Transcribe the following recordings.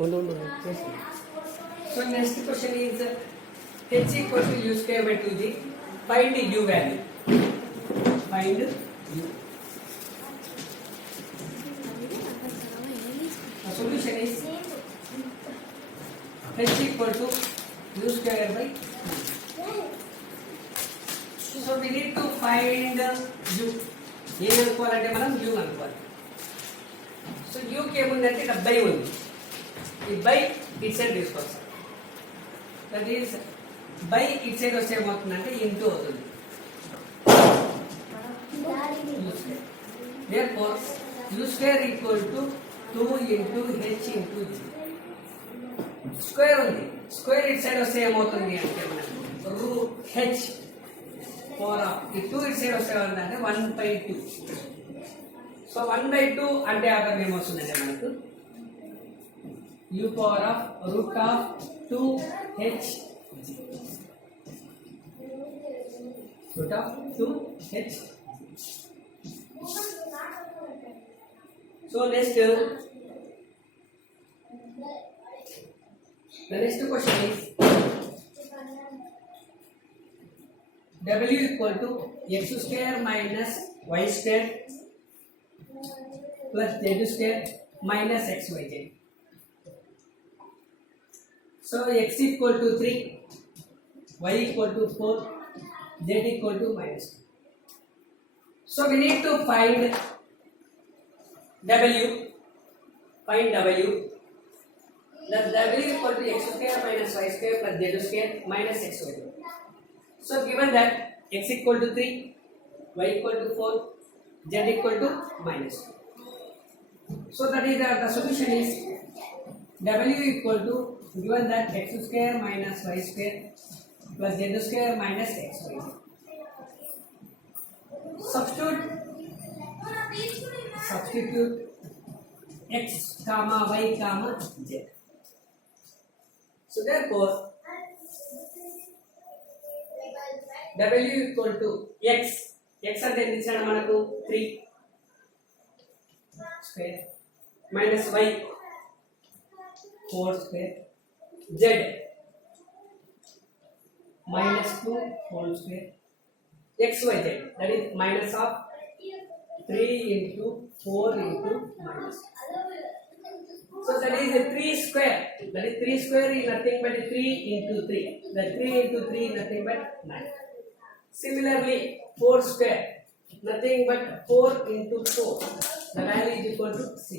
ఉండు ఉండు So next question is h equal to u square by 2g. Find u value. Find u. The solution is h equal to u square by 2. So we need to find u. ఏం అనుకోవాలంటే మనం u అనుకోవాలి. So u కి ఏముందంటే ఇక్కడ బై ఉంది. ఈ by it side తీసుకోవాలి. That is by it side వస్తే ఏమవుతుందంటే ఇంటూ అవుతుంది. Therefore u square equal to 2 into h into g. Square ఉంది. స్క్వేర్ ఇట్ సైడ్ వస్తే ఏమవుతుంది అంటే మనకు రూట్ h పవర్ ఆఫ్ ఈ 2 ఇట్ సైడ్ వస్తే ఏమవుతుందంటే 1/2. సో 1/2 అంటే అక్కడ ఏమొస్తుందంటే మనకు u power of root of 2h root of 2h. So next the next question is w equal to x square minus y square plus z square minus xyz. So x equal to 3, y equal to 4, z equal to minus 2. So we need to find w. Find w. That w equal to x square minus y square plus z square minus xy. So given that x equal to 3, y equal to 4, z equal to minus 2. So that is the solution is w equal to, given that x square minus y square plus z square minus xy. Substitute x comma y comma z. So therefore w equal to x అంటే ఎంత ఇచ్చాడు మనకు 3 square minus y 4 square, z minus 2 whole square, xyz, that is minus of 3 into 4 into minus. So that is a 3 square. That is 3 square is nothing but 3 into 3. That 3 into 3 is nothing but 9. Similarly 4 square nothing but 4 into 4. The value is equal to 6.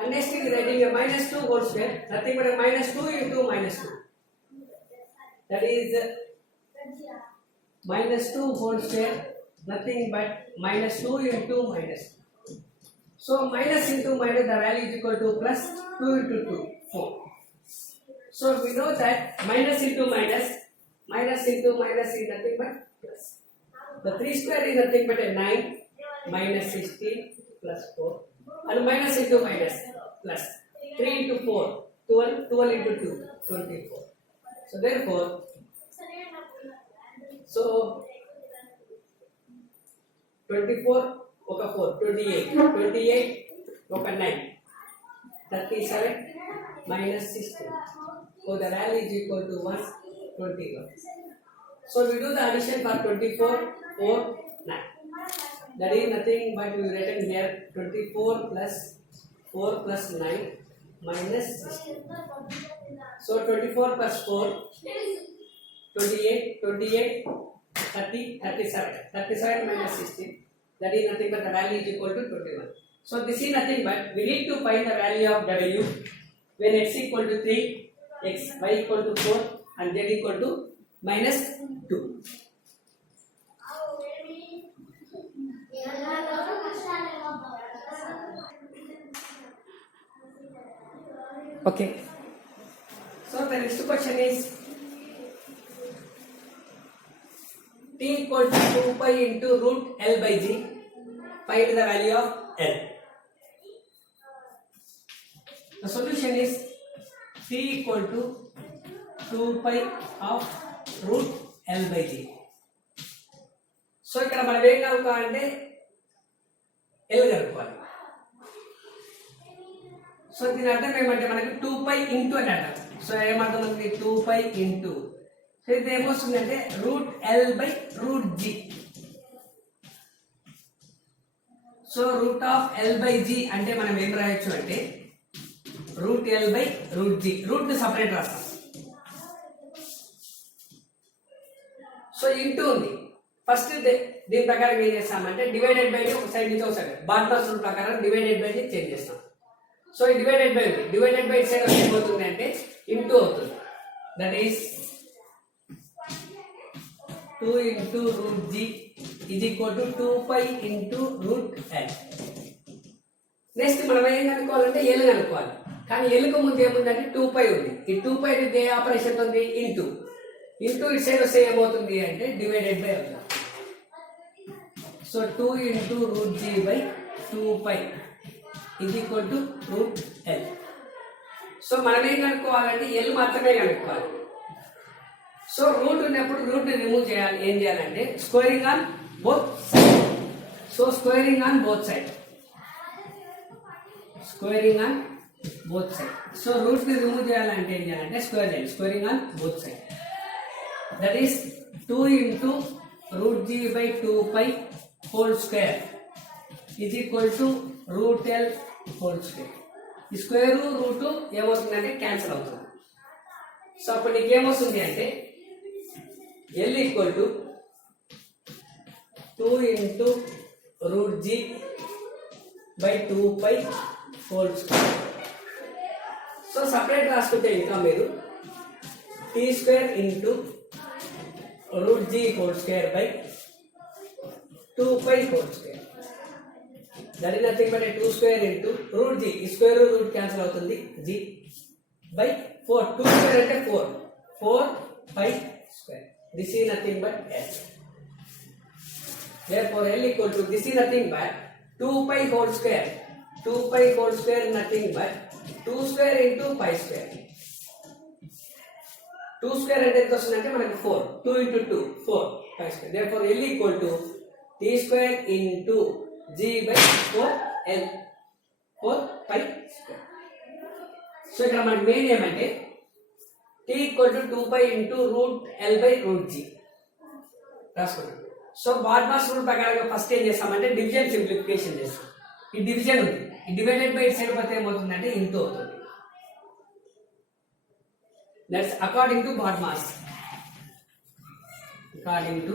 And next is writing a minus 2 whole square, nothing but a minus 2 into minus 2. That is minus 2 whole square, nothing but minus 2 into minus 2. So minus into minus, the value is equal to plus 2 into 2, 4. So we know that minus into minus is nothing but plus. The 3 square is nothing but a 9 minus 16 plus 4. And minus into minus plus 3 into 4 12 into 2 24. So therefore 24 oka 4 28 oka 9 37 minus 16. So the value is equal to 121. So we do the addition for 24 4 9. That is nothing but we written here 24 plus 4 plus 9 minus 16. So 24 plus 4 28 30 37 minus 16. That is nothing but the value is equal to 21. So this is nothing but we need to find the value of w when x equal to 3, y equal to 4 and z equal to minus 2. Okay. So the next question is t equal to 2 pi into root L by g. Find the value of L. The solution is t equal to 2 pi of root L by g. So ఇక్కడ మనం ఏం కనుక్కోవాలంటే L కనుక్కోవాలి. సో దీని అర్థం ఏమంటే మనకి 2π ఇంటూ అని అంటాం. సో ఏమర్థం మనకి 2π ఇంటూ, సో ఇది ఏమొస్తుందంటే √L/√g. సో √L/g అంటే మనం ఏం రాయొచ్చు అంటే √L/√g. రూట్ సపరేట్ రాస్తాం. సో ఇంటూ ఉంది. ఫస్ట్ దీని ప్రకారం ఏం చేస్తామంటే డివైడెడ్ బై ఒక సైడ్ నుంచి ఒక సైడ్ బార్నర్స్ రూల్ ప్రకారం డివైడెడ్ బై చేంజ్ చేస్తాం. సో ఈ డివైడెడ్ బై ఉంది. డివైడెడ్ బై సైడ్ ఏమవుతుంది అంటే ఇంటూ అవుతుంది. That is 2 into √g is equal to 2π into √L. Next మనం ఏం కనుక్కోవాలంటే ఎల్ కనుక్కోవాలి. కానీ ఎల్కు ముందు ఏముందంటే 2π ఉంది. ఈ 2π ఏ ఆపరేషన్ ఉంది ఇంటూ ఇటు సైడ్ వస్తే ఏమవుతుంది అంటే డివైడెడ్ బై అవుతుంది. సో 2 into √g by 2π is equal to √L. So మనం ఏం కనుక్కోవాలంటే ఎల్ మాత్రమే కనుక్కోవాలి. సో రూట్ ఉన్నప్పుడు రూట్ ని రిమూవ్ చేయాలి. ఏం చేయాలంటే squaring on both side. So squaring on both side, squaring on both side. So root ని రిమూవ్ చేయాలంటే ఏం చేయాలంటే స్క్వేర్ చేయాలి. Squaring on both side. That is 2 into √g by 2π whole square is equal to √L whole square. ఈ square root ఏమవుతుందంటే క్యాన్సిల్ అవుతుంది. సో అప్పుడు నీకు ఏమొస్తుంది అంటే L equal to 2 into √g by 2π whole square. So separate రాసుకుంటే ఇంకా మీరు t² into √g whole square by 2π whole square. That is nothing but a 2² into √g. ఈ స్క్వేర్ రూట్ క్యాన్సిల్ అవుతుంది. g by 4. 2² అంటే 4. 4π². This is nothing but s. Therefore L equal to, this is nothing but 2π whole square. 2π whole square nothing but 2² into π². 2² అంటే ఎంత వస్తుందంటే మనకి 4. 2 into 2 4 π². Therefore L equal to t² into g by 4L 4π². సో ఇక్కడ మనకి మెయిన్ ఏమంటే t equal to 2π into √L/√g రాసుకున్నాం. సో బార్నర్స్ రూల్ ప్రకారంగా ఫస్ట్ ఏం చేస్తామంటే డివిజన్ సింప్లిఫికేషన్ చేస్తాం. ఈ డివిజన్ ఉంది. ఈ డివైడెడ్ బై సైడ్ పోతే ఏమవుతుందంటే ఇంటూ అవుతుంది. That's according to BODMAS. According to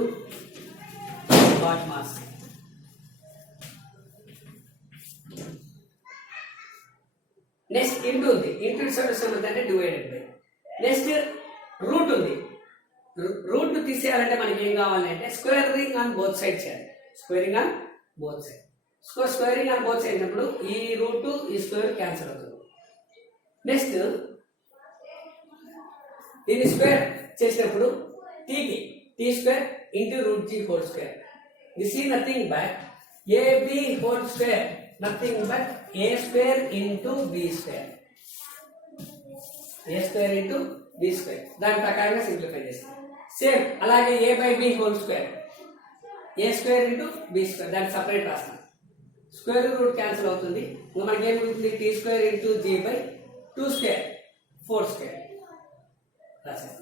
BODMAS. Next into ఉంది. ఇంటూ సైడ్ వస్తుందంటే డివైడెడ్ బై. నెక్స్ట్ రూట్ ఉంది. రూట్ తీసేయాలంటే మనకి ఏం కావాలంటే స్క్వేరింగ్ ఆన్ బోత్ సైడ్ చేయాలి. Squaring on both side. Squaring on both side అయినప్పుడు ఈ రూట్ ఈ స్క్వేర్ క్యాన్సిల్ అవుతుంది. నెక్స్ట్ దీన్ని స్క్వేర్ చేసినప్పుడు t² into √g whole square. This is nothing but ab whole square, nothing but a² into b². a² into b². దాని ప్రకారంగా సింప్లిఫై చేస్తాం. సేమ్ అలాగే a/b whole square, a² into b². దాన్ని సపరేట్ రాస్తాం. స్క్వేర్ రూట్ క్యాన్సిల్ అవుతుంది. ఇంకా మనకి ఏమవుతుంది t² into g by 2² 4². That's it.